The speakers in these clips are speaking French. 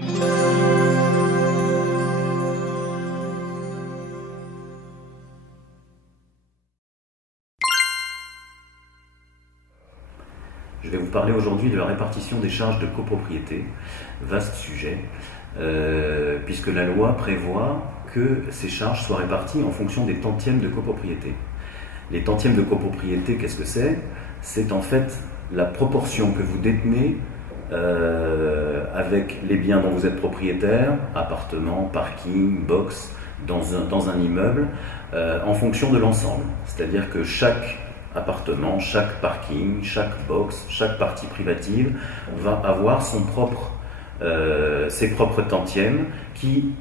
Je vais vous parler aujourd'hui de la répartition des charges de copropriété, vaste sujet, puisque la loi prévoit que ces charges soient réparties en fonction des tantièmes de copropriété. Les tantièmes de copropriété, qu'est-ce que c'est? C'est en fait la proportion que vous détenez avec les biens dont vous êtes propriétaire, appartement, parking, box, dans un immeuble, en fonction de l'ensemble. C'est-à-dire que chaque appartement, chaque parking, chaque box, chaque partie privative va avoir ses propres tantièmes qui,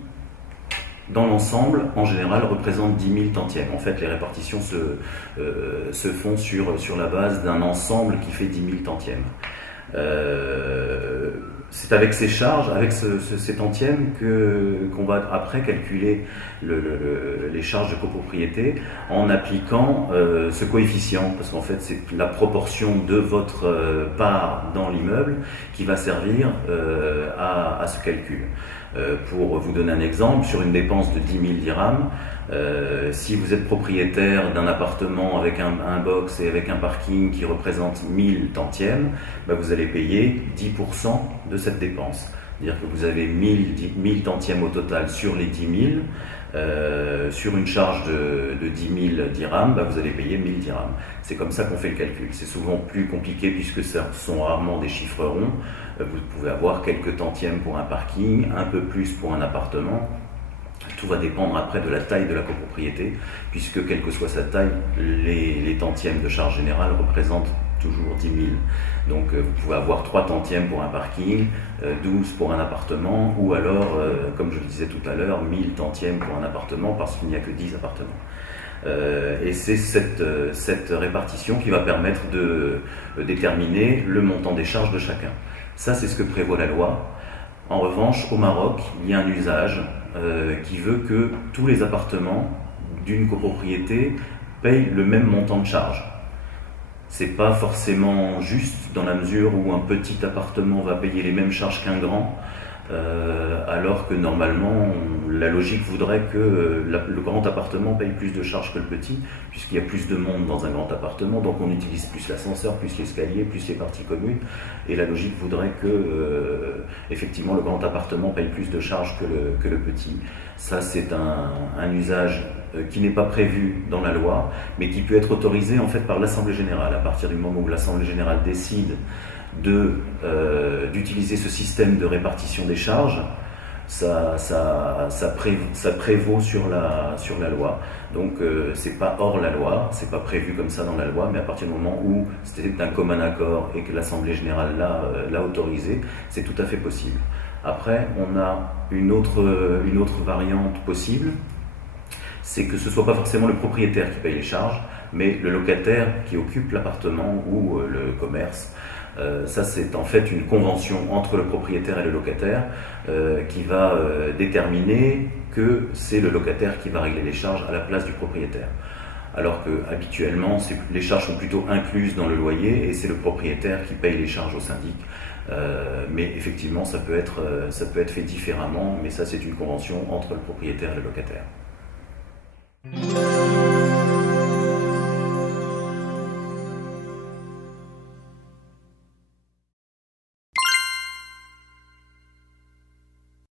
dans l'ensemble, en général, représentent 10 000 tantièmes. En fait, les répartitions se font sur la base d'un ensemble qui fait 10 000 tantièmes. C'est avec ces charges, avec ces tantièmes qu'on va après calculer les charges de copropriété en appliquant ce coefficient, parce qu'en fait c'est la proportion de votre part dans l'immeuble qui va servir à ce calcul. Pour vous donner un exemple, sur une dépense de 10 000 dirhams, si vous êtes propriétaire d'un appartement avec un box et avec un parking qui représente 1000 tantièmes, vous allez payer 10% de cette dépense. C'est-à-dire que vous avez 1000 tantièmes au total sur les 10 000, sur une charge de 10 000 dirhams, vous allez payer 1000 dirhams. C'est comme ça qu'on fait le calcul. C'est souvent plus compliqué puisque ce sont rarement des chiffres ronds. Vous pouvez avoir quelques tantièmes pour un parking, un peu plus pour un appartement. Tout va dépendre après de la taille de la copropriété, puisque quelle que soit sa taille, les tantièmes de charge générale représentent toujours 10 000. Donc vous pouvez avoir 3 tantièmes pour un parking, 12 pour un appartement, ou alors, comme je le disais tout à l'heure, 1000 tantièmes pour un appartement, parce qu'il n'y a que 10 appartements. Et c'est cette répartition qui va permettre de déterminer le montant des charges de chacun. Ça, c'est ce que prévoit la loi. En revanche, au Maroc, il y a un usage qui veut que tous les appartements d'une copropriété payent le même montant de charge. C'est pas forcément juste dans la mesure où un petit appartement va payer les mêmes charges qu'un grand, alors que normalement la logique voudrait que le grand appartement paye plus de charges que le petit, puisqu'il y a plus de monde dans un grand appartement, donc on utilise plus l'ascenseur, plus l'escalier, plus les parties communes, et la logique voudrait que effectivement le grand appartement paye plus de charges que le petit. Ça, c'est un usage qui n'est pas prévu dans la loi, mais qui peut être autorisé en fait par l'Assemblée générale. À partir du moment où l'Assemblée générale décide d'utiliser ce système de répartition des charges, ça prévaut sur la loi. Donc c'est pas hors la loi, c'est pas prévu comme ça dans la loi, mais à partir du moment où c'était un commun accord et que l'Assemblée générale l'a autorisé, c'est tout à fait possible. Après, on a une autre variante possible, c'est que ce ne soit pas forcément le propriétaire qui paye les charges, mais le locataire qui occupe l'appartement ou le commerce. Ça, c'est en fait une convention entre le propriétaire et le locataire qui va déterminer que c'est le locataire qui va régler les charges à la place du propriétaire. Alors que habituellement, les charges sont plutôt incluses dans le loyer et c'est le propriétaire qui paye les charges au syndic. Mais effectivement, ça peut être fait différemment, mais ça, c'est une convention entre le propriétaire et le locataire.